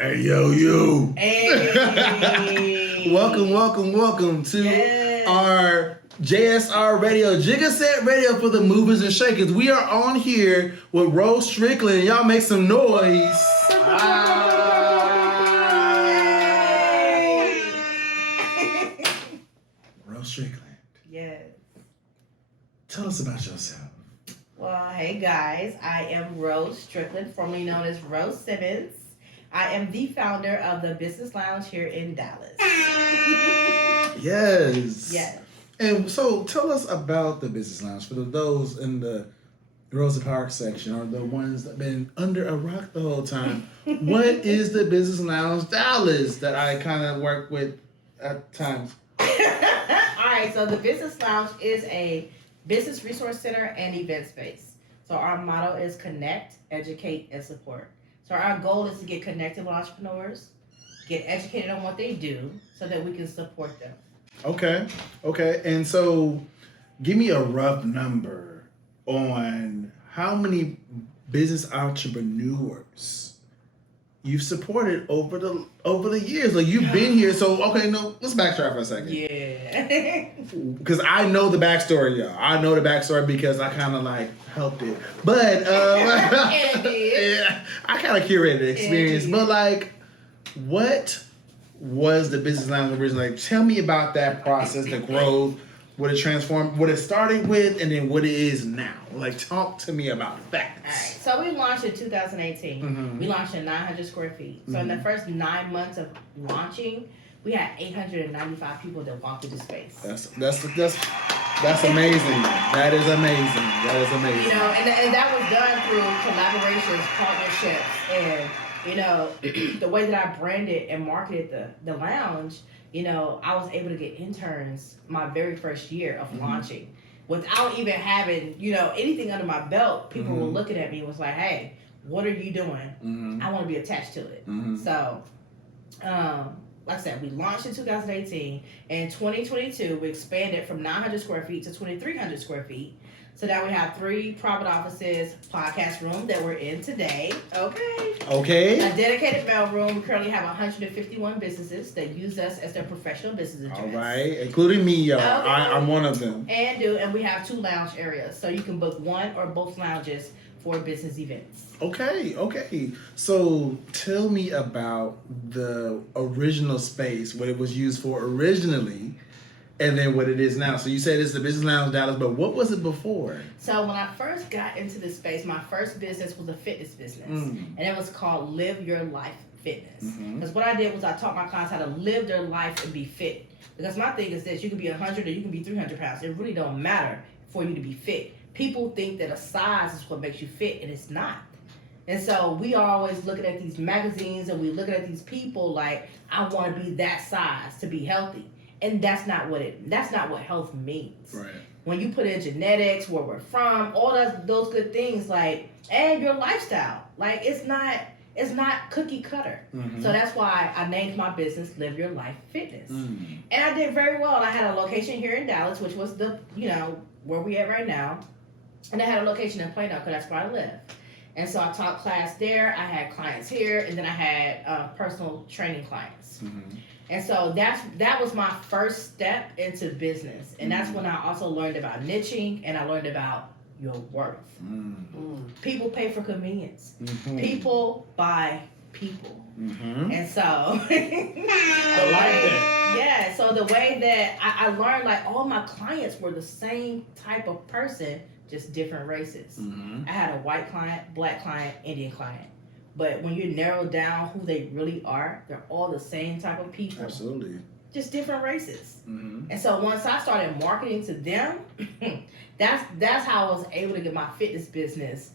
Hey, yo, you. Hey. welcome to our JSR Radio, Jigga Set Radio for the Movers and Shakers. We are on here with Ro Strictland. Y'all make some noise. Ro Strictland. Yes. Tell us about yourself. Well, hey guys, I am Ro Strictland, formerly known as Ro Simmons. I am the founder of the Business Lounge here in Dallas. Yes. Yes. And so tell us about the Business Lounge for those in the Rosa Parks section or the ones that have been under a rock the whole time. What is the Business Lounge Dallas that I kind of work with at times? All right, so the Business Lounge is a business resource center and event space. So our motto is connect, educate, and support. So our goal is to get connected with entrepreneurs, get educated on what they do so that we can support them. Okay. And so give me a rough number on how many business entrepreneurs you've supported over the years. Like you've been here. So let's backtrack for a second. Yeah. Because I know the backstory, y'all. I know the backstory because I kind of like helped it. But yeah, I kind of curated the experience. But like, what was the Business Lounge originally? Like, tell me about that process, the growth, what it transformed, what it started with, and then what it is now. Like, talk to me about that. All right. So we launched in 2018. Mm-hmm. We launched in 900 square feet. So in the first 9 months of launching, we had 895 people that walked through the space. That's amazing. That is amazing. You know, and that was done through collaborations, partnerships, and you know, the way that I branded and marketed the lounge. You know, I was able to get interns my very first year of launching without even having, you know, anything under my belt. People were looking at me and was like, hey, what are you doing? I want to be attached to it. So, like I said, we launched in 2018. In 2022, we expanded from 900 square feet to 2,300 square feet. So now we have 3 private offices, podcast room that we're in today. Okay. A dedicated mail room. We currently have 151 businesses that use us as their professional business address. All right, including me, y'all. Okay. I'm one of them. And we have 2 lounge areas, so you can book one or both lounges for business events. Okay. So tell me about the original space, what it was used for originally, and then what it is now. So you said it's the Business Lounge Dallas, but what was it before? So when I first got into this space, my first business was a fitness business. And it was called Live Your Life Fitness. Because what I did was I taught my clients how to live their life and be fit. Because my thing is this, you can be 100 or you can be 300 pounds. It really don't matter for you to be fit. People think that a size is what makes you fit, and it's not. And so we are always looking at these magazines and we looking at these people like, I want to be that size to be healthy. And that's not what health means. Right. When you put in genetics, where we're from, all those good things, like, and your lifestyle, like it's not cookie cutter. So that's why I named my business Live Your Life Fitness. And I did very well. I had a location here in Dallas, which was where we at right now. And I had a location in Plano because that's where I live. And so I taught class there. I had clients here, and then I had personal training clients. And so that was my first step into business. And that's when I also learned about niching, and I learned about your worth. People pay for convenience. People buy people. And so I like that. Yeah, so the way that I learned, like, all my clients were the same type of person, just different races. I had a white client, black client, Indian client. But when you narrow down who they really are, they're all the same type of people. Absolutely. Just different races. And so once I started marketing to them, that's how I was able to get my fitness business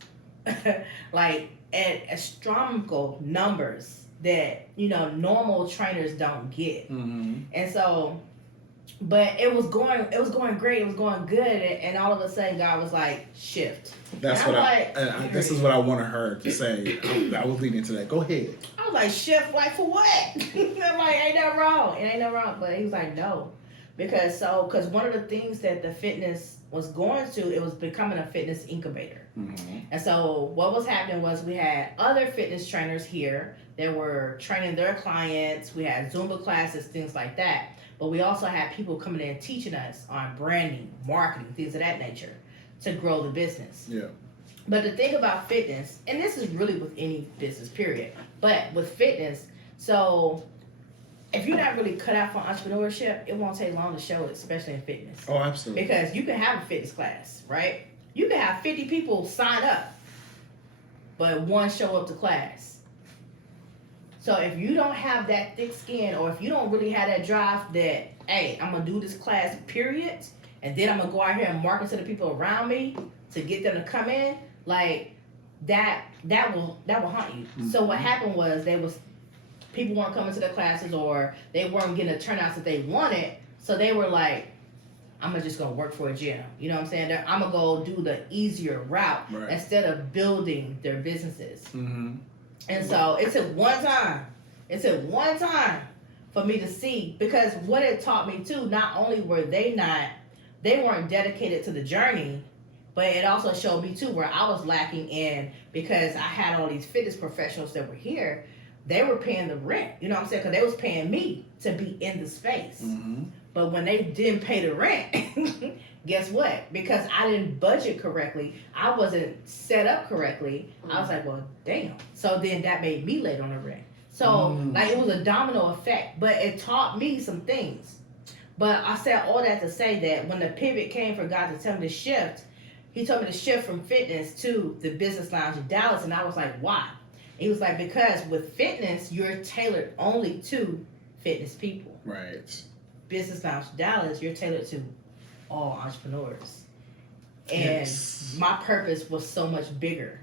like at astronomical numbers that, you know, normal trainers don't get. And so, but it was going great, it was going good, and all of a sudden God was like, shift. That's what this is what I wanted her to say. I was leading into that. Go ahead. I was like, shift, like, for what? I'm like, ain't nothing wrong. It ain't nothing wrong. But he was like, no. Because one of the things that the fitness was going to, it was becoming a fitness incubator. And so what was happening was we had other fitness trainers here that were training their clients. We had Zumba classes, things like that. But we also had people coming in teaching us on branding, marketing, things of that nature to grow the business. Yeah. But the thing about fitness, and this is really with any business, period, but with fitness, so if you're not really cut out for entrepreneurship, it won't take long to show it, especially in fitness. Oh, absolutely. Because you can have a fitness class, right? You can have 50 people sign up, but one show up to class. So if you don't have that thick skin, or if you don't really have that drive that, hey, I'm going to do this class, period, and then I'm going to go out here and market to the people around me to get them to come in, like, that will haunt you. So what happened was people weren't coming to the classes, or they weren't getting the turnouts that they wanted, so they were like, I'm just going to work for a gym. You know what I'm saying? I'm going to go do the easier route instead of building their businesses. And so it took one time for me to see, because what it taught me too, not only were they weren't dedicated to the journey, but it also showed me too where I was lacking in, because I had all these fitness professionals that were here. They were paying the rent, you know what I'm saying? Because they was paying me to be in the space. But when they didn't pay the rent, guess what? Because I didn't budget correctly, I wasn't set up correctly, I was like, well, damn. So then that made me late on the rent. So like, it was a domino effect, but it taught me some things. But I said all that to say that when the pivot came for God to tell me to shift, he told me to shift from fitness to the business lounge in Dallas. And I was like, why? He was like, because with fitness, you're tailored only to fitness people. Right. Business Lounge Dallas, you're tailored to all entrepreneurs. And my purpose was so much bigger.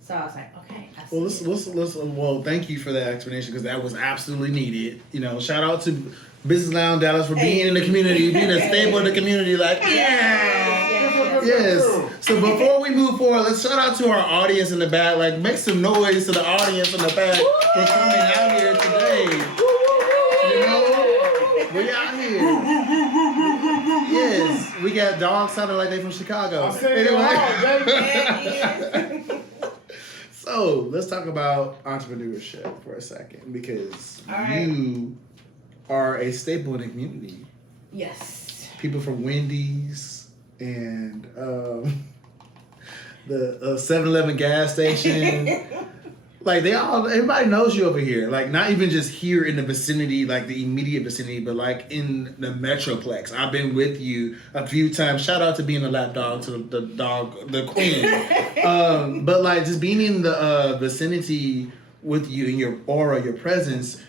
So I was like, okay. Well, thank you for that explanation, because that was absolutely needed. You know, shout out to Business Lounge Dallas for being in the community, being a staple of the community. Like, yes. So before we move forward, let's shout out to our audience in the back. Like, make some noise to the audience in the back for coming out here today. You know, we out here. Yes, we got dogs sounding like they from Chicago. Anyway. So let's talk about entrepreneurship for a second, because you are a staple in the community. Yes. People from Wendy's and the 7-Eleven gas station. Like, everybody knows you over here. Like, not even just here in the vicinity, like the immediate vicinity, but like in the Metroplex. I've been with you a few times. Shout out to being a lap dog to the dog, the queen. But like, just being in the vicinity with you and your aura, your presence,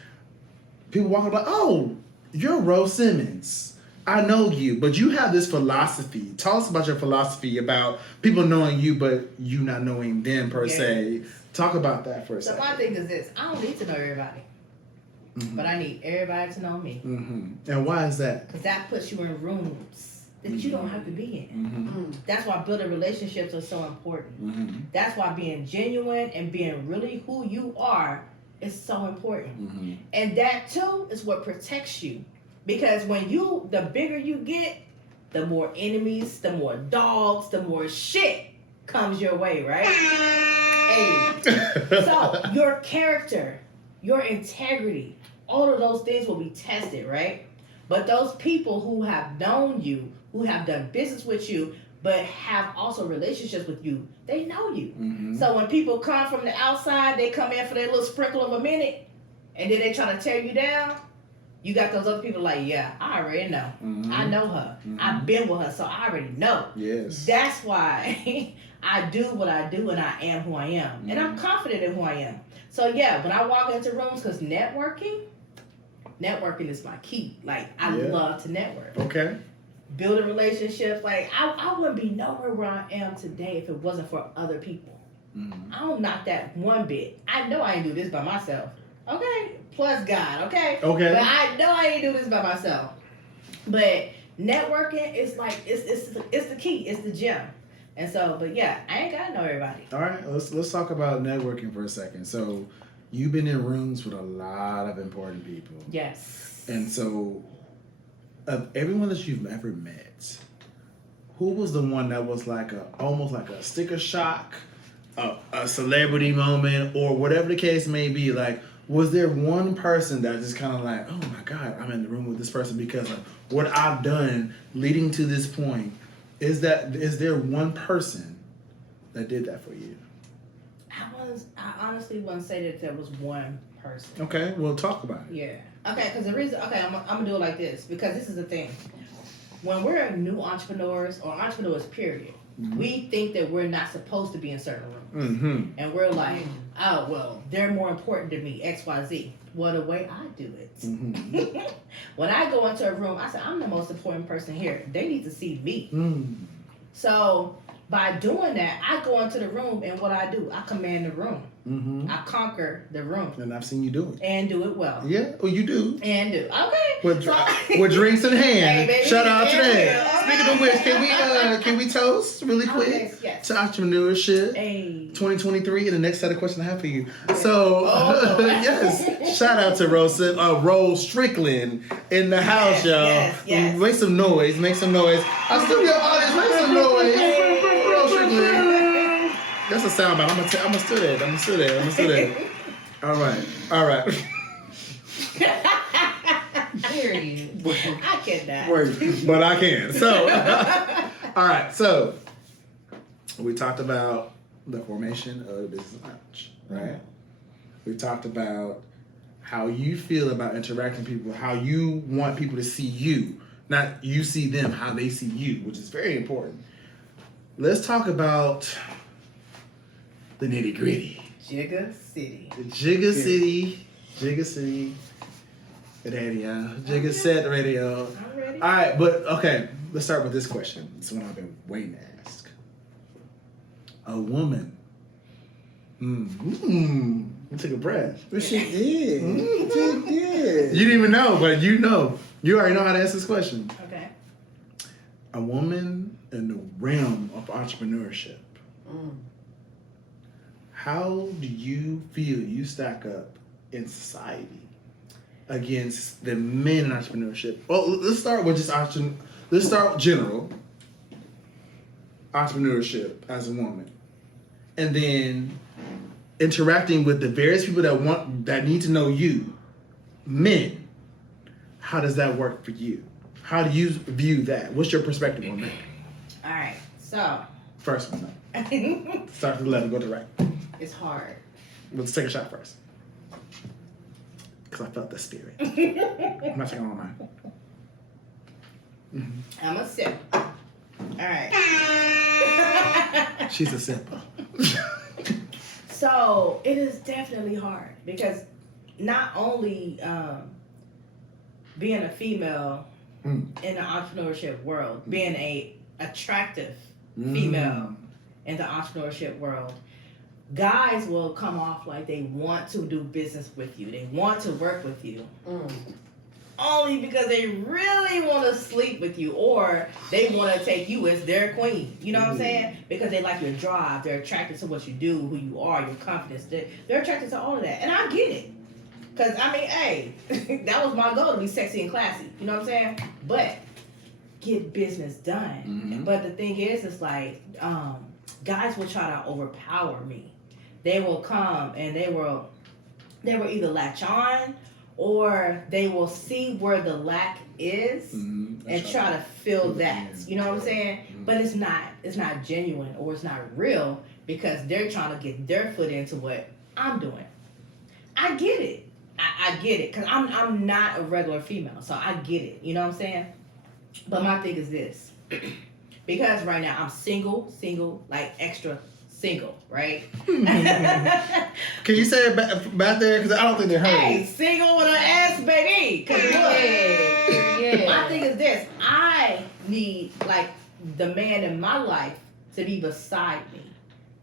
people walking like, oh, you're Ro Simmons. I know you, but you have this philosophy. Tell us about your philosophy about people knowing you, but you not knowing them per se. Talk about that for a second. So my thing is this: I don't need to know everybody, but I need everybody to know me. And why is that? Because that puts you in rooms that you don't have to be in. That's why building relationships are so important. That's why being genuine and being really who you are is so important. And that too is what protects you. Because the bigger you get, the more enemies, the more dogs, the more shit comes your way, right? So your character, your integrity, all of those things will be tested, right? But those people who have known you, who have done business with you, but have also relationships with you, they know you. So when people come from the outside, they come in for their little sprinkle of a minute, and then they try to tear you down. You got those other people like, yeah, I already know. I know her. I've been with her, so I already know. Yes. That's why I do what I do, and I am who I am. And I'm confident in who I am. So yeah, when I walk into rooms, because networking is my key. Like, I love to network. Okay. Building relationships. Like, I wouldn't be nowhere where I am today if it wasn't for other people. I don't knock that one bit. I know I ain't do this by myself. Okay? Plus God, okay? Okay. But I know I ain't do this by myself. But networking is like, it's the key. It's the gem. And so, but yeah, I ain't gotta know everybody. All right, let's talk about networking for a second. So, you've been in rooms with a lot of important people. Yes. And so, of everyone that you've ever met, who was the one that was like almost like a sticker shock, a celebrity moment, or whatever the case may be? Like, was there one person that just kind of like, oh my God, I'm in the room with this person because of what I've done leading to this point? Is there one person that did that for you? I honestly wouldn't say that there was one person. Okay, we'll talk about it. Yeah. Okay, because the reason, I'm gonna do it like this, because this is the thing. When we're new entrepreneurs or entrepreneurs, period, we think that we're not supposed to be in certain rooms. And we're like, oh, well, they're more important to me, X, Y, Z. Well, the way I do it, when I go into a room, I say, I'm the most important person here. They need to see me. So by doing that, I go into the room, and what I do, I command the room. I conquer the room. And I've seen you do it. And do it well. Yeah, well, you do. And do. Okay. With drinks in hand. Hey, baby, shout out to that. Okay. Speaking of which, can we toast really quick yes. to entrepreneurship 2023? And the next set of questions I have for you. So, yes, shout out to Ro Strictland in the house, y'all. Yes. Make some noise. Our studio audience, make some noise. Ro Strictland. That's a sound bite. I'm gonna steal that. All right. Period. I cannot. But I can. So, all right. So, we talked about the formation of the business lounge, right? We talked about how you feel about interacting with people, how you want people to see you, not you see them, how they see you, which is very important. Let's talk about the nitty gritty. Jigga City. Jigga City. Radio. Jigga Set Radio. I'm ready. All right, but okay, let's start with this question. It's one I've been waiting to ask. A woman. You took a breath. But she did. She did. You didn't even know, but you know. You already know how to answer this question. Okay. A woman in the realm of entrepreneurship. How do you feel you stack up in society against the men in entrepreneurship? Well, let's start with let's start with general entrepreneurship as a woman, and then interacting with the various people that need to know you, men. How does that work for you? How do you view that? What's your perspective on that? All right. So. First one. Start to the left and go to the right. It's hard. Let's take a shot first. Because I felt the spirit. I'm not taking on mine. I'm a sip. All right. She's a sipper. So it is definitely hard because not only being a female in the entrepreneurship world, being a attractive female in the entrepreneurship world, guys will come off like they want to do business with you. They want to work with you. Only because they really want to sleep with you, or they want to take you as their queen. You know what I'm saying? Because they like your drive. They're attracted to what you do, who you are, your confidence. They're attracted to all of that. And I get it. Because, I mean, hey, that was my goal, to be sexy and classy. You know what I'm saying? But get business done. But the thing is, it's like, guys will try to overpower me. They will come and they will either latch on, or they will see where the lack is and try to fill that. You know what I'm saying? But it's not genuine, or it's not real, because they're trying to get their foot into what I'm doing. I get it. I get it, because I'm not a regular female, so I get it. You know what I'm saying? But my thing is this. Because right now I'm single, like extra single, right? Can you say it back there? Because I don't think they heard Hey, it. single with an ass, baby. Cause look, my thing is this. I need, like, the man in my life to be beside me.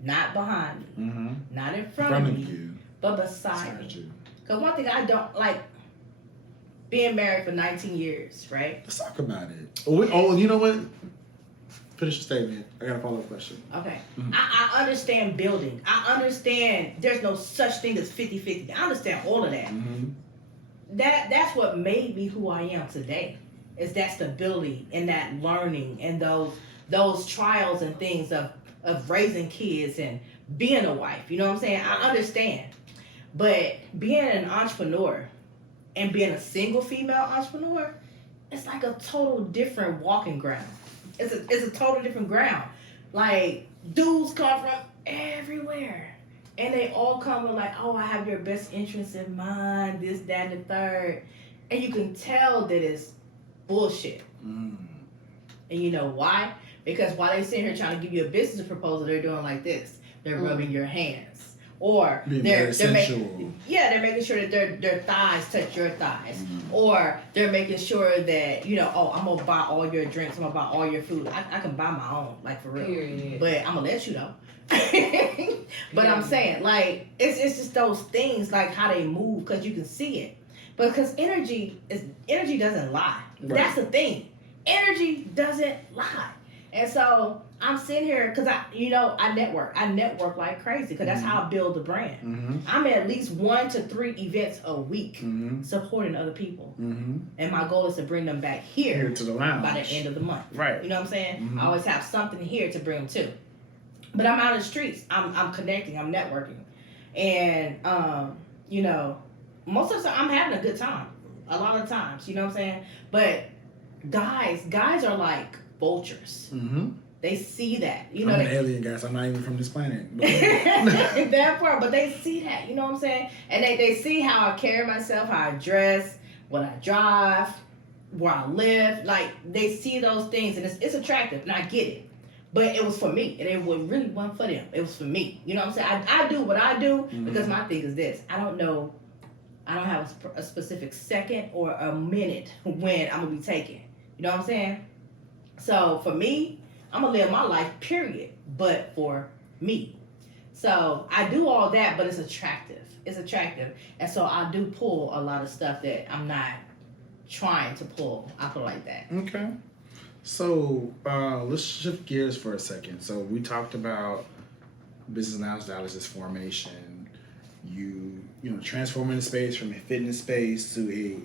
Not behind me. Not in front of me. But beside me. Because one thing I don't, like, being married for 19 years, right? Let's talk about it. Oh, you know what? Finish the statement. I got a follow-up question. Okay. I understand building. I understand there's no such thing as 50-50. I understand all of that. That's what made me who I am today. Is that stability and that learning and those trials and things of raising kids and being a wife. You know what I'm saying? I understand. But being an entrepreneur and being a single female entrepreneur, it's like a total different walking ground. It's a total different ground. Like, dudes come from everywhere. And they all come with like, oh, I have your best interests in mind, this, that, and the third. And you can tell that it's bullshit. And you know why? Because while they sitting here trying to give you a business proposal, they're doing like this. They're rubbing your hands. Or they're making sure that their thighs touch your thighs. Or they're making sure that, you know, oh, I'm going to buy all your drinks. I'm going to buy all your food. I can buy my own, like, for real. Period. But I'm going to let you know. But I'm saying, like, it's just those things, like how they move, because you can see it. Because energy doesn't lie. Right. That's the thing. Energy doesn't lie. And so I'm sitting here because I network. I network like crazy because that's how I build the brand. I'm at least 1 to 3 events a week supporting other people. And my goal is to bring them back here to the lounge by the end of the month. Right. You know what I'm saying? I always have something here to bring them to. But I'm out in the streets. I'm connecting. I'm networking. And, you know, most of the time I'm having a good time. A lot of times. You know what I'm saying? But guys are like vultures. They see that. You know, I'm an alien, guys. I'm not even from this planet. But. That part. But they see that. You know what I'm saying? And they see how I carry myself, how I dress, what I drive, where I live. Like, they see those things. And it's attractive. And I get it. But it was for me. And it was really one for them. It was for me. You know what I'm saying? I do what I do because my thing is this. I don't have a specific second or a minute when I'm going to be taken. You know what I'm saying? So for me, I'm going to live my life, period. But for me. So I do all that, but it's attractive. It's attractive. And so I do pull a lot of stuff that I'm not trying to pull. I put it like that. Okay. So let's shift gears for a second. So we talked about Business Lounge Dallas's formation. You transforming the space from a fitness space to a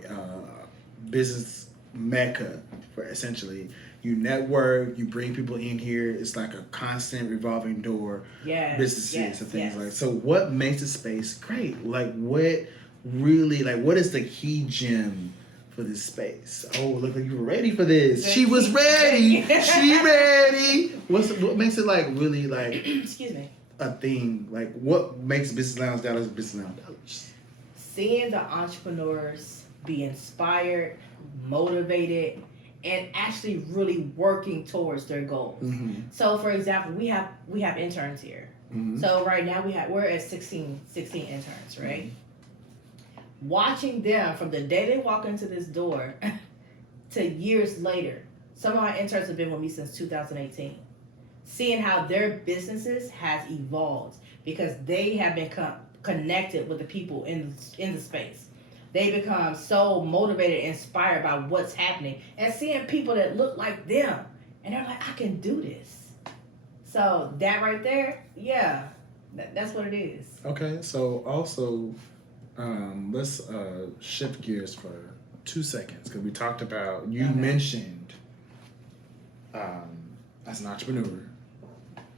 business mecca for essentially. You network, you bring people in here. It's like a constant revolving door. Businesses and things like that. So what makes the space great? Like what is the key gem for this space? Oh, look like you were ready for this. She was ready. She ready. What makes it like really like excuse me, a thing? Like what makes Business Lounge Dallas Business Lounge Dallas? Seeing the entrepreneurs be inspired, motivated, and actually really working towards their goals. So for example, we have interns here. So right now we're at 16 interns, right? Watching them from the day they walk into this door to years later. Some of my interns have been with me since 2018. Seeing how their businesses has evolved because they have been connected with the people in the space. They become so motivated and inspired by what's happening and seeing people that look like them. And they're like, I can do this. So that right there, yeah, that's what it is. Okay, so also... let's shift gears for 2 seconds because we talked about you mentioned as an entrepreneur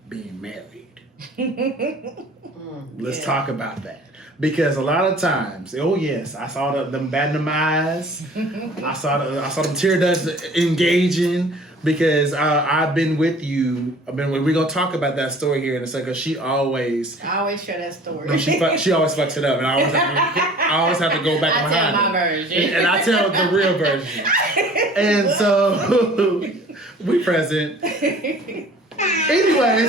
being married. Let's talk about that because a lot of times, oh yes, I saw them batting them eyes. I saw them tear ducts engaging. Because I've been with you. We're gonna talk about that story here in a second. I always share that story. She always fucks it up, and I always have to go back behind. I tell my version, and I tell the real version. And so we present. Anyway,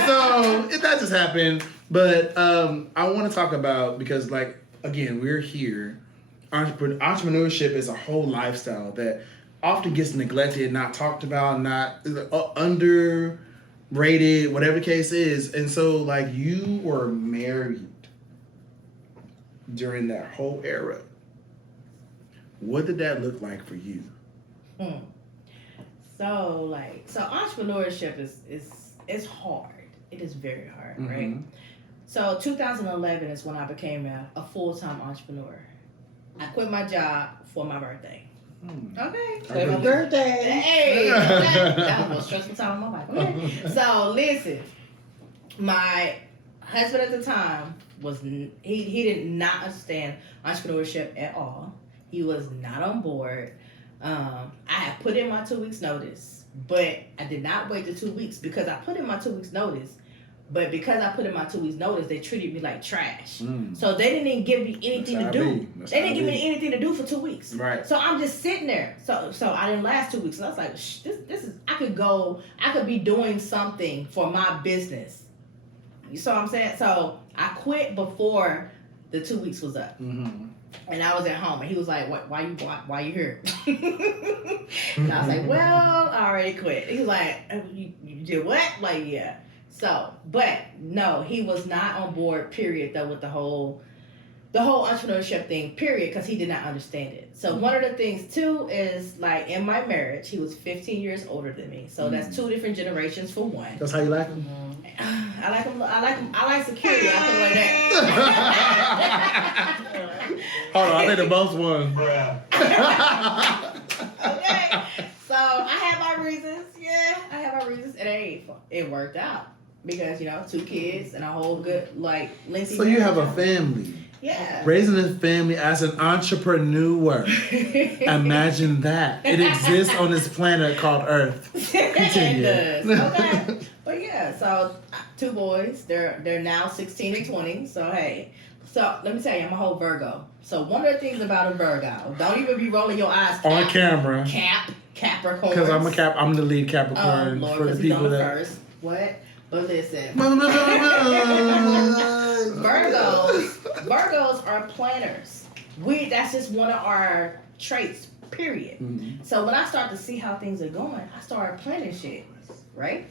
so that just happened. But I want to talk about because, like, again, we're here. Entrepreneurship is a whole lifestyle that often gets neglected, not talked about, not underrated, whatever the case is. And so, like, you were married during that whole era. What did that look like for you? So entrepreneurship is hard. It is very hard, right? So 2011 is when I became a full-time entrepreneur. I quit my job for my birthday. Okay. Happy birthday. Hey, that was a stressful time of my life. Okay. So listen, my husband at the time he did not understand entrepreneurship at all. He was not on board. I had put in my 2 weeks notice, but I did not wait the 2 weeks because I put in my 2 weeks notice. But because I put in my 2 weeks notice, they treated me like trash. So they didn't even give me anything to do. They didn't give me anything to do for 2 weeks. Right. So I'm just sitting there. So I didn't last 2 weeks. And I was like, this is, I could be doing something for my business. You saw what I'm saying? So I quit before the 2 weeks was up. And I was at home, and he was like, "Why you here?" And I was like, "Well, I already quit." He was like, "You did what?" Like, yeah. So, but no, he was not on board. Period. Though with the whole entrepreneurship thing. Period, because he did not understand it. So one of the things too is like in my marriage, he was 15 years older than me. So that's 2 different generations for one. That's how you like him? I like him. I like security. I put it like that. Hold on, I think they're both one. Okay, so I have my reasons. Yeah, I have my reasons. It worked out because 2 kids and a whole good lengthy. So you have a family. Yeah. Raising a family as an entrepreneur. Imagine that. It exists on this planet called Earth. Continue. It does. Okay. But yeah, so 2 boys. They're now 16 and 20. So hey. So let me tell you, I'm a whole Virgo. So one of the things about a Virgo, don't even be rolling your eyes on camera. Capricorn. Because I'm the lead Capricorn Lord, for the people that. First. What? But listen. Virgos are planners. That's just one of our traits, period. So when I start to see how things are going, I started planning shit, right?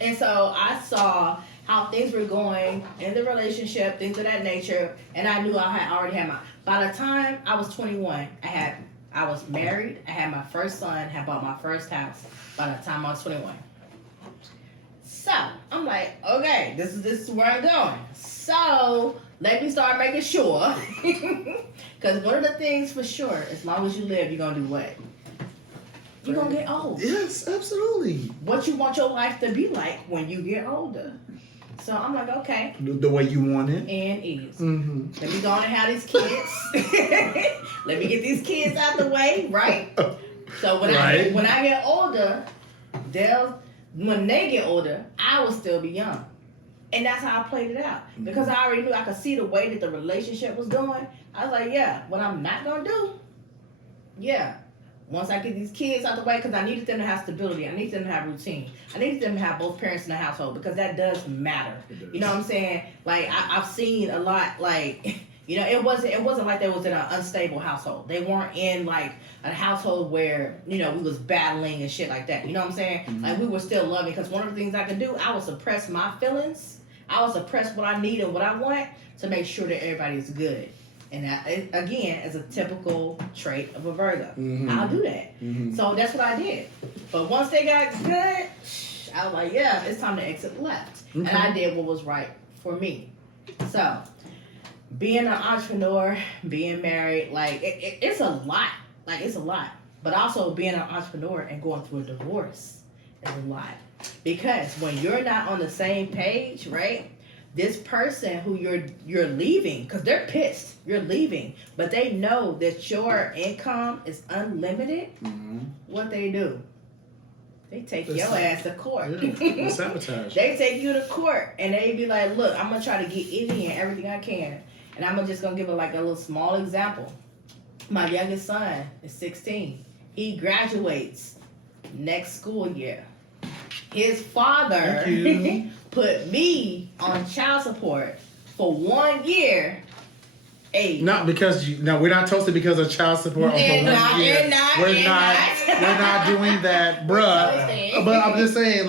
And so I saw how things were going in the relationship, things of that nature, and I knew I had already had by the time I was 21, I was married, I had my first son, had bought my first house by the time I was 21. So I'm like, okay, this is where I'm going. So let me start making sure. Because one of the things for sure, as long as you live, you're going to do what? You're going to get old. Yes, absolutely. What you want your life to be like when you get older. So I'm like, okay. The way you want it. And is. Let me go on and have these kids. Let me get these kids out the way, right? So when I get older, when they get older, I will still be young. And that's how I played it out. Because I already knew I could see the way that the relationship was going. I was like, yeah, what I'm not going to do, once I get these kids out the way, because I needed them to have stability. I needed them to have routine. I needed them to have both parents in the household because that does matter. You know what I'm saying? Like, I've seen a lot, it wasn't like they was in an unstable household. They weren't in, a household where, we was battling and shit like that. You know what I'm saying? Like, we were still loving, because one of the things I could do, I would suppress my feelings. I would suppress what I need and what I want to make sure that everybody's good. And that, again, is a typical trait of a Virgo. I'll do that. So that's what I did. But once they got good, I was like, yeah, it's time to exit left. And I did what was right for me. So being an entrepreneur, being married, it's a lot. It's a lot. But also being an entrepreneur and going through a divorce is a lot. Because when you're not on the same page, right? This person who you're leaving, because they're pissed, you're leaving, but they know that your income is unlimited. What they do? They take your ass to court. Yeah, sabotage. They take you to court, and they be like, "Look, I'm gonna try to get any and everything I can," and I'm just gonna give a little small example. My youngest son is 16. He graduates next school year. His father put me on child support for 1 year. Not because we're not toasted because of child support. We're not doing that, bruh. But I'm just saying,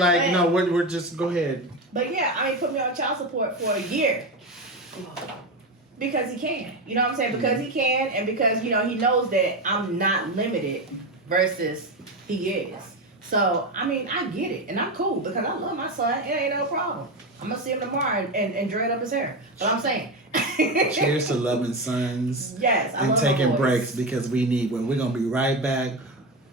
we're just go ahead. But yeah, put me on child support for a year. Because he can. You know what I'm saying? Because he can, and because, he knows that I'm not limited versus he is. So, I get it. And I'm cool because I love my son. It ain't no problem. I'm going to see him tomorrow and dread up his hair. But I'm saying. Cheers to loving sons. Yes, I and love taking my boys. breaks because we need one. We're gonna be right back.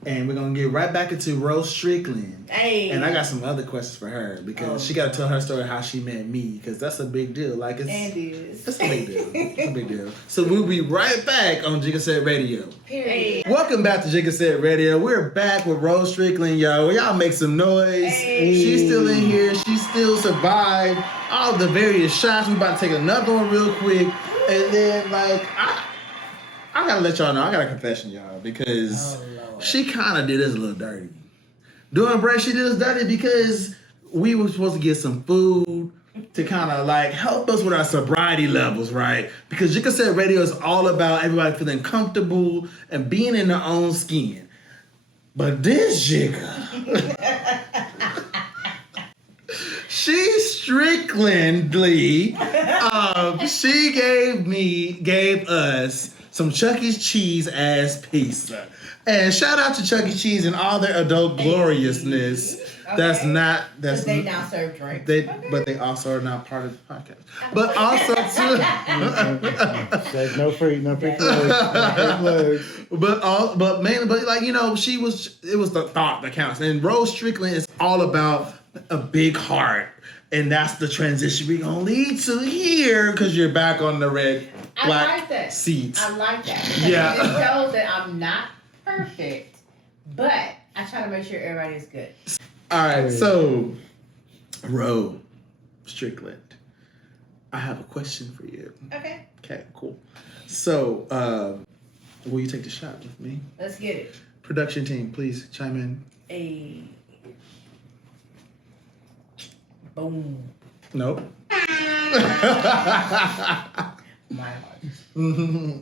And we're going to get right back into Ro Strictland. Hey. And I got some other questions for her because she got to tell her story how she met me because that's a big deal. Like it's a big deal. It's a big deal. So we'll be right back on Jigga Set Radio. Period. Welcome back to Jigga Set Radio. We're back with Ro Strictland, y'all. Y'all make some noise. Hey. She's still in here. She still survived all the various shots. We about to take another one real quick. And then, like, I got to let y'all know. I got a confession, y'all, because... she kind of did us a little dirty. During break, she did us dirty because we were supposed to get some food to kind of like help us with our sobriety levels, right? Because Jigga Set Radio is all about everybody feeling comfortable and being in their own skin. But this Jigga, she Stricklandly, she gave us some Chuck E. Cheese ass pizza. And shout out to Chuck E. Cheese and all their adult gloriousness. Okay. That's they now serve drinks. But they also are not part of the podcast. But also too. There's no free plugs. But mainly, like it was the thought that counts. And Ro Strictland is all about a big heart. And that's the transition we're gonna lead to here because you're back on the red black seats. I like that. Yeah. It shows that I'm not perfect, but I try to make sure everybody is good. All right, so Ro Strictland, I have a question for you. Okay, cool. So, will you take the shot with me? Let's get it. Production team, please chime in. Boom. Nope. My heart. Mm-hmm.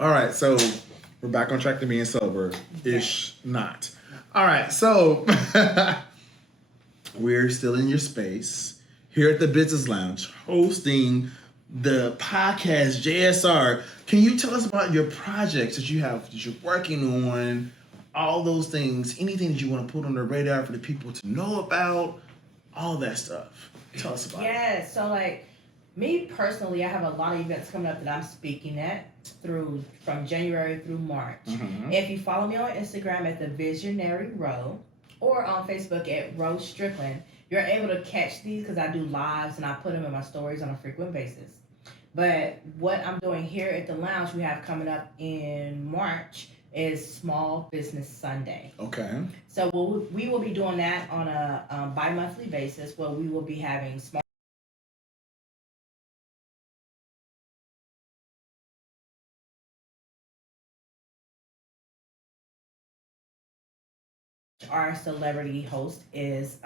All right, so we're back on track to being sober-ish, not. All right, so we're still in your space here at the Business Lounge hosting the podcast JSR. Can you tell us about your projects that you're working on, all those things, anything that you want to put on the radar for the people to know about, all that stuff? Tell us about it. Yeah, so like me personally, I have a lot of events coming up that I'm speaking at from January through March. Mm-hmm. If you follow me on Instagram at the Visionary Ro or on Facebook at Ro Strictland, you're able to catch these because I do lives and I put them in my stories on a frequent basis. But what I'm doing here at the lounge we have coming up in March is Small Business Sunday. Okay. So we will be doing that on a bi-monthly basis where we will be having small our celebrity host is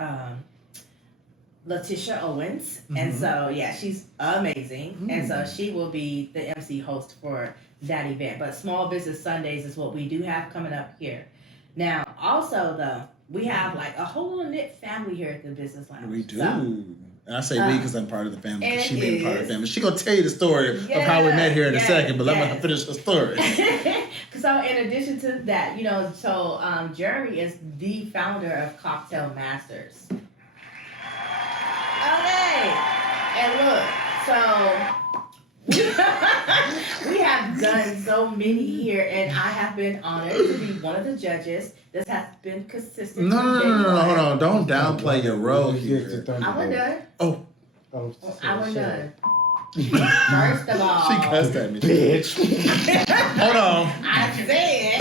Letitia Owens. Mm-hmm. And so, yeah, she's amazing. Mm-hmm. And so she will be the MC host for that event. But Small Business Sundays is what we do have coming up here. Now, also, though, we have like a whole little knit family here at the Business Lounge. We do. And I say we because I'm part of the family. Because she being part of the family. She's going to tell you the story of how we met here in a second, but let me finish the story. So in addition to that, Jeremy is the founder of Cocktail Masters. Okay. And look, so we have done so many here, and I have been honored to be one of the judges. This has been consistent. No, hold on. Don't downplay your role here. I wasn't done. I wasn't done. First of all, she cussed at me. Bitch. Hold on. I said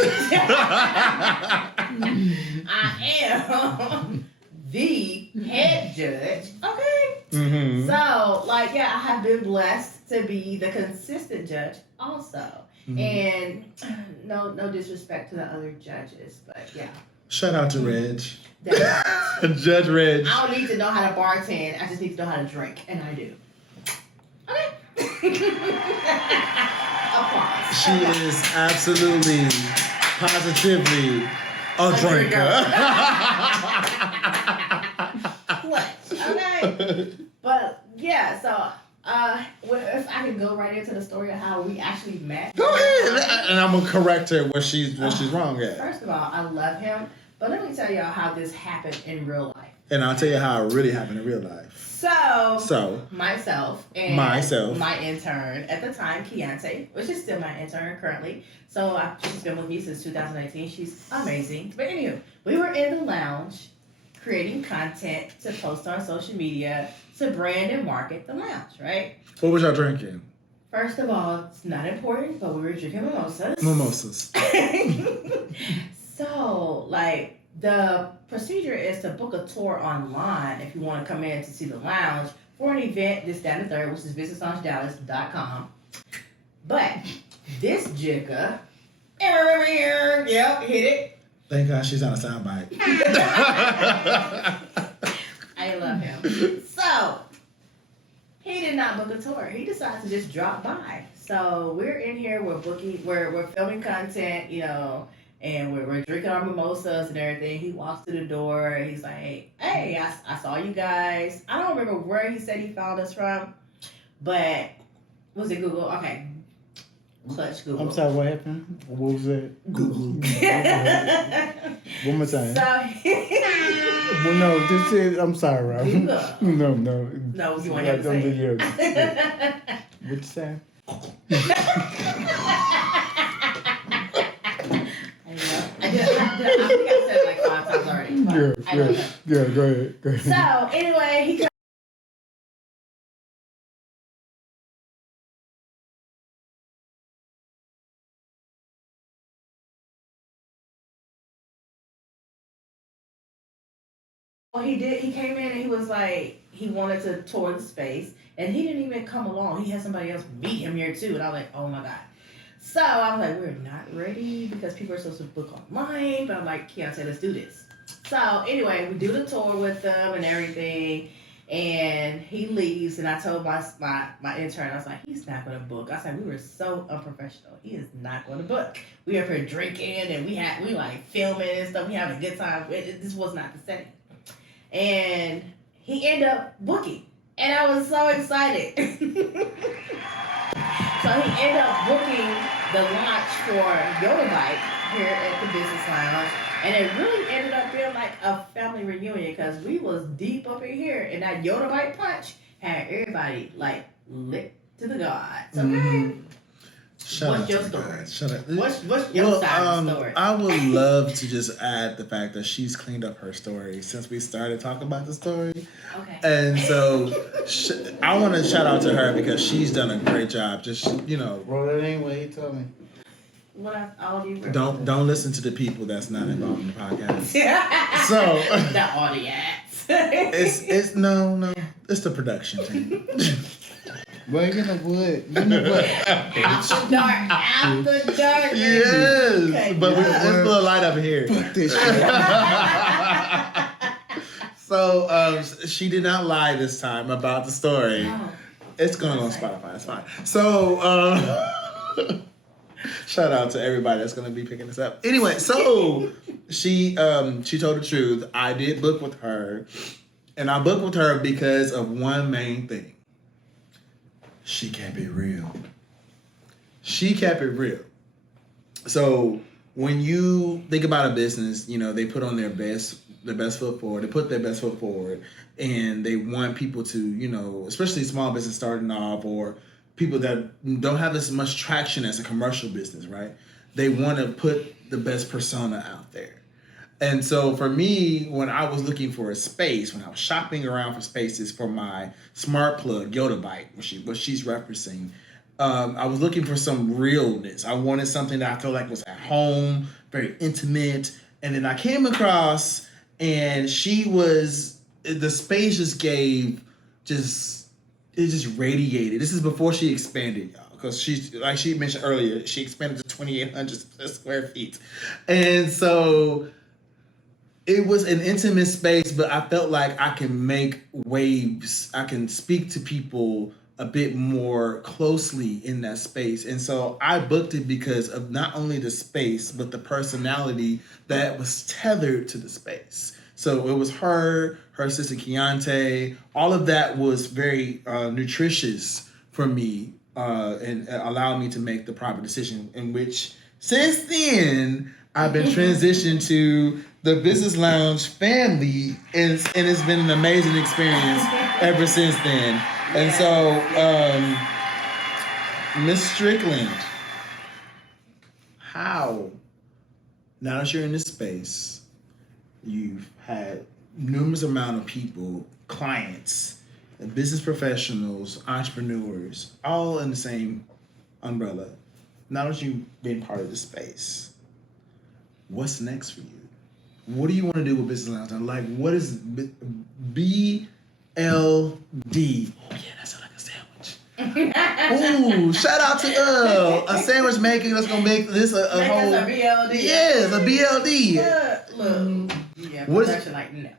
I am the head judge. Okay. Mm-hmm. So, I have been blessed to be the consistent judge also. Mm-hmm. And no disrespect to the other judges, but yeah. Shout out to Reg. Judge Reg. I don't need to know how to bartend. I just need to know how to drink, and I do. Okay. Applause. She is absolutely, positively a drinker. Okay. But yeah, so if I could go right into the story of how we actually met. Go ahead, and I'm gonna correct her where she's wrong at. First of all, I love him, but let me tell y'all how this happened in real life. And I'll tell you how it really happened in real life. So myself and my intern at the time, Keontae, which is still my intern currently. So she's been with me since 2018. She's amazing. But anyway, we were in the lounge creating content to post on social media to brand and market the lounge, right? What was y'all drinking? First of all, it's not important, but we were drinking mimosas. Mimosas. So, like, the procedure is to book a tour online if you want to come in to see the lounge for an event, this, that, and the third, which is businesslaunchDallas.com. But this jigga, yep, hit it. Thank God she's on a soundbite. I love him. So, he did not book a tour. He decided to just drop by. So, we're in here, we're filming content, you know, and we're drinking our mimosas and everything. He walks to the door and he's like, hey, I saw you guys. I don't remember where he said he found us from, but was it Google? Okay. Clutch Google. I'm sorry, what happened? What was that? Google. One more time. So, well, no, just say, I'm sorry, Rob. Google. No. No, you want him to say What you say? I think I said it like 5 times already. Yeah, go ahead. So, anyway, he he came in and he was like, he wanted to tour the space, and he didn't even come along. He had somebody else meet him here too, and I was like, oh my God. So I was like, we're not ready because people are supposed to book online, but I'm like, Keontae, let's do this. So anyway, we do the tour with them and everything, and he leaves, and I told my intern, I was like, he's not going to book. I said, we were so unprofessional. He is not going to book. We up here drinking, and we like filming and stuff. We having a good time. This was not the setting. And he ended up booking, and I was so excited. So he ended up booking the launch for Yoda Bike here at the Business Lounge, and it really ended up being like a family reunion because we was deep up in here, and that Yoda Bike punch had everybody like lit to the gods. Okay. What's your story? What's your side of the story? I would love to just add the fact that she's cleaned up her story since we started talking about the story. Okay. And so I want to shout out to her because she's done a great job. Just, you know. Bro, that ain't what he told me. All of you don't listen to the people that's not involved in the podcast. So the audience. it's no. It's the production team. Boy, get the wood. After dark. Yes, Okay, but it's a little light up here. Fuck this shit. So she did not lie this time about the story. Oh. It's going on Spotify. It's fine. So shout out to everybody that's going to be picking this up. Anyway, so she told the truth. I did book with her, and I booked with her because of one main thing. She kept it real. She kept it real. So when you think about a business, you know, they put on their best foot forward. They put their best foot forward, and they want people to, you know, especially small business starting off or people that don't have as much traction as a commercial business, right? They want to put the best persona out there. And so for me, when I was looking for a space, when I was shopping around for spaces for my smart plug, Yoda Bike, what she's referencing, I was looking for some realness. I wanted something that I felt like was at home, very intimate. And then I came across, and the space just gave, it just radiated. This is before she expanded, y'all. Because she's, like she mentioned earlier, she expanded to 2,800 square feet. And so it was an intimate space, but I felt like I can make waves. I can speak to people a bit more closely in that space. And so I booked it because of not only the space, but the personality that was tethered to the space. So it was her assistant Keontae, all of that was very nutritious for me and allowed me to make the proper decision, in which since then I've been transitioned to the Business Lounge family, and it's been an amazing experience ever since then. And so, Miss Strickland, how, now that you're in this space, you've had numerous amount of people, clients, business professionals, entrepreneurs, all in the same umbrella. Now that you've been part of the space, what's next for you? What do you want to do with Business Lounge? And like, what is BLD? Oh yeah, that sounds like a sandwich. Ooh, shout out to a sandwich maker that's gonna make this a whole. A BLD. Yes, a BLD. Look. Yeah, What production like no.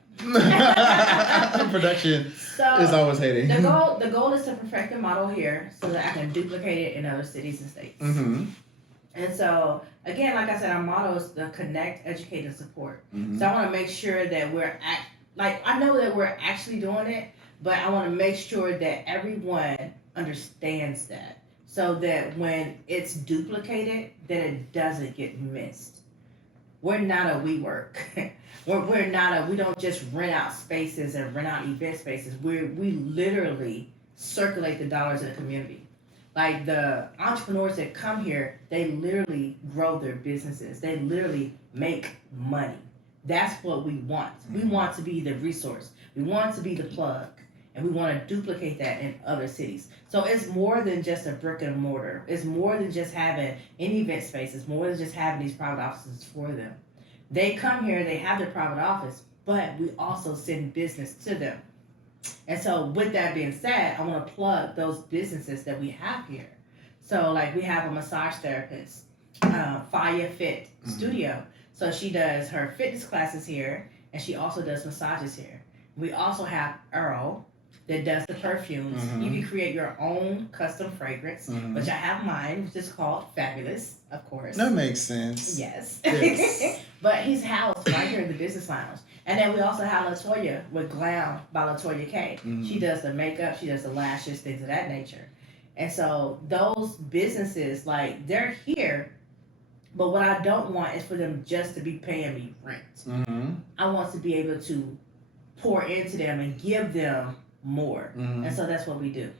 Production So is always hating. The goal is to perfect the model here so that I can duplicate it in other cities and states. Mm-hmm. And so, again, like I said, our motto is to connect, educate, and support. So I want to make sure that I know that we're actually doing it, but I want to make sure that everyone understands that so that when it's duplicated, that it doesn't get missed. We're not a WeWork. We don't just rent out spaces and rent out event spaces. We literally circulate the dollars in the community. Like the entrepreneurs that come here, they literally grow their businesses. They literally make money. That's what we want. We want to be the resource. We want to be the plug. And we want to duplicate that in other cities. So it's more than just a brick and mortar. It's more than just having an event space. It's more than just having these private offices for them. They come here, they have their private office, but we also send business to them. And so with that being said, I want to plug those businesses that we have here. So like we have a massage therapist, Faya Fit Studio. So she does her fitness classes here, and she also does massages here. We also have Earl that does the perfumes. You can create your own custom fragrance, which I have mine, which is called Fabulous, of course. That makes sense. Yes. Yes. But he's housed right here in the Business Lounge. And then we also have LaToya with Glam by LaToya K. She does the makeup, she does the lashes, things of that nature. And so those businesses, like, they're here, but what I don't want is for them just to be paying me rent. I want to be able to pour into them and give them more. And so that's what we do.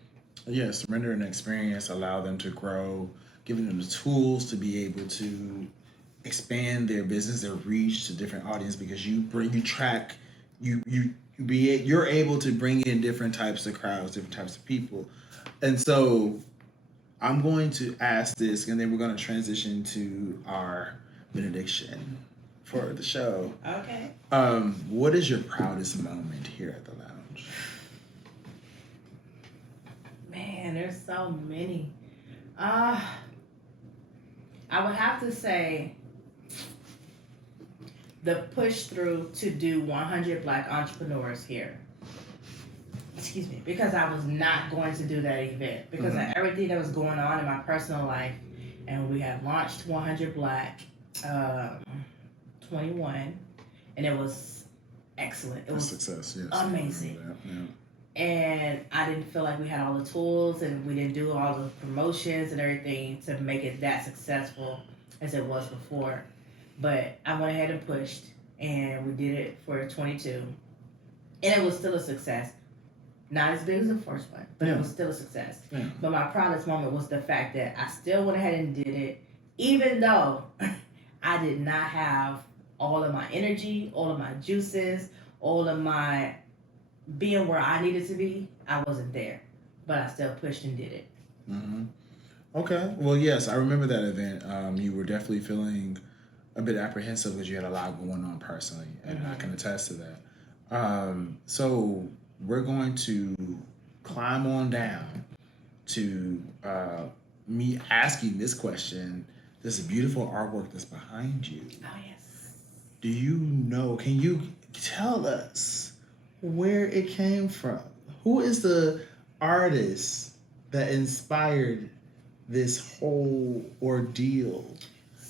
Yes, render an experience, allow them to grow, giving them the tools to be able to expand their business, their reach to different audience, because you're able to bring in different types of crowds, different types of people. And so I'm going to ask this, and then we're going to transition to our benediction for the show. Okay. What is your proudest moment here at the lounge? Man, there's so many. I would have to say the push through to do 100 Black entrepreneurs here. Excuse me, because I was not going to do that event because of everything that was going on in my personal life, and we had launched 100 Black 21, and it was excellent. It was a success, yes. Amazing. Yeah. And I didn't feel like we had all the tools, and we didn't do all the promotions and everything to make it that successful as it was before. But I went ahead and pushed, and we did it for 22, and it was still a success. Not as big as the first one, but it was still a success. Yeah. But my proudest moment was the fact that I still went ahead and did it, even though I did not have all of my energy, all of my juices, all of my being where I needed to be. I wasn't there, but I still pushed and did it. Okay. Well, yes, I remember that event. You were definitely feeling a bit apprehensive because you had a lot going on personally, and I can attest to that. So we're going to climb on down to me asking this question. This beautiful artwork that's behind you. Oh, yes. Do you know, can you tell us where it came from? Who is the artist that inspired this whole ordeal?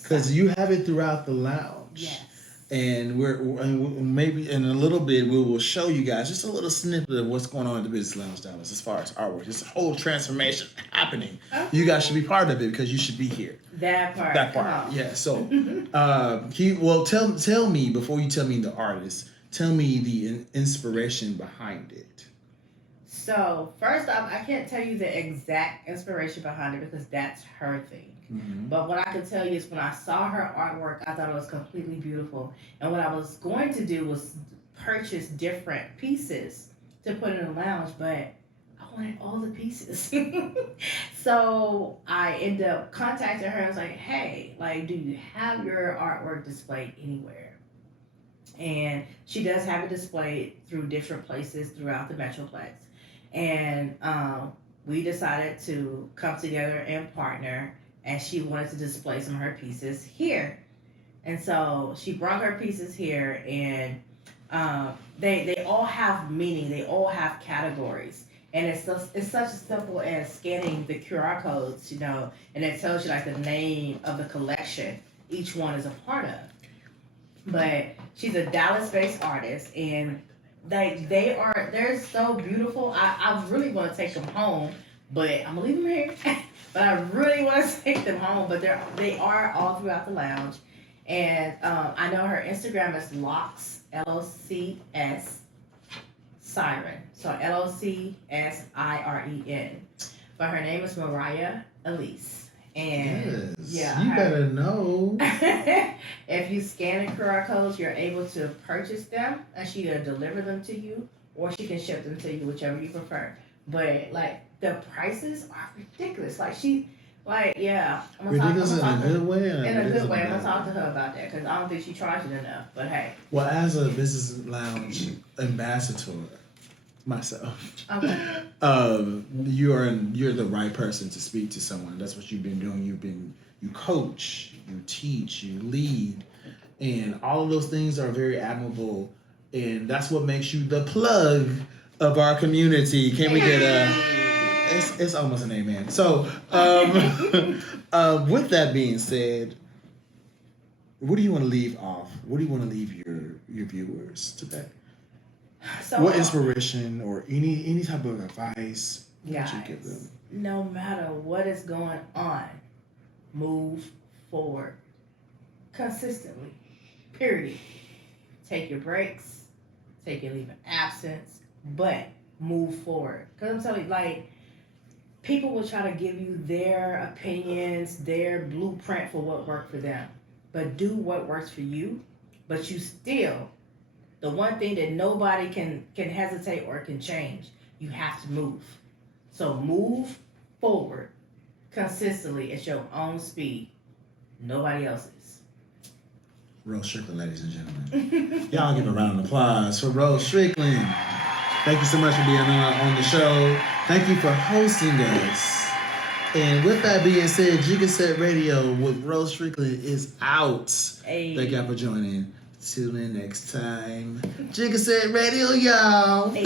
Because you have it throughout the lounge. Yes. And and maybe in a little bit we will show you guys just a little snippet of what's going on at the Business Lounge Dallas as far as artwork. This whole transformation happening. Okay. You guys should be part of it because you should be here. That part. Yeah. So, tell me before you tell me the artist. Tell me the inspiration behind it. So first off, I can't tell you the exact inspiration behind it because that's her thing. Mm-hmm. But what I can tell you is when I saw her artwork, I thought it was completely beautiful. And what I was going to do was purchase different pieces to put in the lounge, but I wanted all the pieces. So I ended up contacting her. I was like, hey, like, do you have your artwork displayed anywhere? And she does have it displayed through different places throughout the Metroplex. And we decided to come together and partner, and she wanted to display some of her pieces here. And so she brought her pieces here, and they all have meaning. They all have categories. And it's such as simple as scanning the QR codes, you know, and it tells you like the name of the collection each one is a part of. But she's a Dallas-based artist, and they're so beautiful. I really want to take them home, but I'm gonna leave them here. But I really want to take them home. But they are all throughout the lounge, and I know her Instagram is Locks LOCS Siren, so LOCSIREN. But her name is Mariah Elise. And yes, you better know. If you scan the QR codes, you're able to purchase them, and she will deliver them to you, or she can ship them to you, whichever you prefer. But like the prices are ridiculous. Ridiculous in a good way. In a good way. I'm gonna talk to her about that because I don't think she charges enough. But hey. Well, as a Business Lounge ambassador myself, okay. You're the right person to speak to someone. That's what you've been doing. You coach, you teach, you lead, and all of those things are very admirable. And that's what makes you the plug of our community. Can we get it's almost an amen. So, with that being said, what do you want to leave off? What do you want to leave your viewers today? So, what inspiration or any type of advice would you give them? No matter what is going on, move forward consistently. Period. Take your breaks, take your leave of absence, but move forward. Because I'm telling you, like, people will try to give you their opinions, their blueprint for what worked for them. But do what works for you, but you still, the one thing that nobody can hesitate or can change, you have to move. So move forward consistently at your own speed. Nobody else's. Ro Strictland, ladies and gentlemen. Y'all give a round of applause for Ro Strictland. Thank you so much for being on the show. Thank you for hosting us. And with that being said, Gigaset Radio with Ro Strictland is out. Hey. Thank y'all for joining. Tune in next time. Gigaset Radio, y'all. Hey.